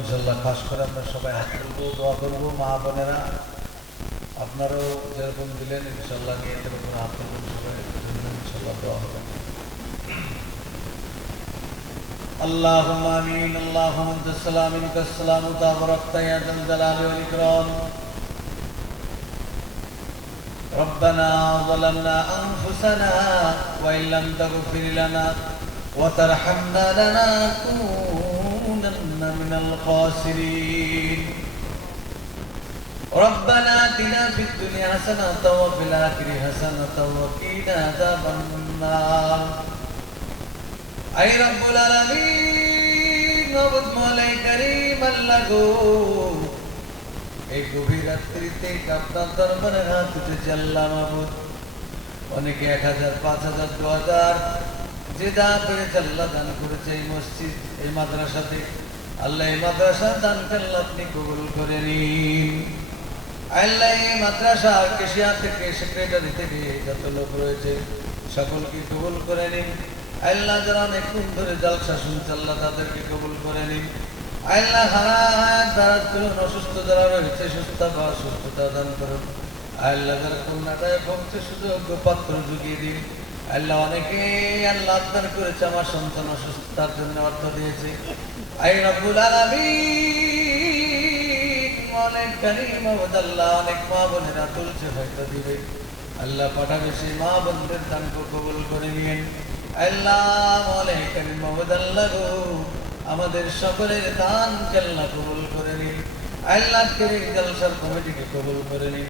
ইনশাল্লাহ। খাস করে আমরা সবাই হাত তুলবো, দোয়া করবো। মা বোনেরা আপনারাও যেরকম দিলেন ইনশাল্লাহ নিয়ে এরকম হাত তুলবেন সবাই, ইনশাল্লাহ দোয়া হবে। اللهم آمين. اللهم أنت السلام منك السلام تباركت يا ذا الجلال والإكرام. ربنا ظلمنا أنفسنا وإن لم تغفر لنا وترحمنا لنكونن من الخاسرين. ربنا آتنا في الدنيا حسنة وفي الآخرة حسنة وقنا عذاب النار. أي رب العالمين معبود مولاي كريم আল্লাহ গো, এই গভীর রাত্রিতে আপনার দরবারে হাত উঠেছে আল্লাহ মাবুদ। অনেকে 1000, 5000, 2000 যে যা পেরেছে আল্লাহ দান করেছে এই মসজিদ, এই মাদ্রাসাতে। আল্লাহ এই মাদ্রাসা দান করলে আপনি কবুল করে নিন। আল্লাহ এই মাদ্রাসা কেশিয়া থেকে, সেক্রেটারি থেকে যত লোক রয়েছে সকলকে কবুল করে নিন। আল্লাহ যারা অনেকক্ষণ ধরে জালসা শুনছে আল্লাহ তাদেরকে কবুল করে নিন। আল্লাহ হারাত দ্বারা তুলুন, অসুস্থ যারা রয়েছে সুস্থতা দান করুন। আল্লাহ যারা কন্যাটায় পৌঁছে সুযোগ্য পাত্র জুগিয়ে দিন। আল্লাহ অনেকে আল্লাহ আবদার করেছে আমার সন্তান অসুস্থতার জন্য অর্থ দিয়েছে। আই রব্বুল আলামিন অনেক কারীম আল্লাহ, অনেক মা বোনেরা তুলছে হয়তো দিবে, আল্লাহ পাঠাবে সেই মা বোনদের দানকে কবুল করে নিন। আল্লাহ মৌলাই কারীম আল্লাহ গো, আমাদের সকলের দান আল্লাহ কবুল করে নিন। আল্লাহ করে জলসার কমিটিকে কবুল করে নিন।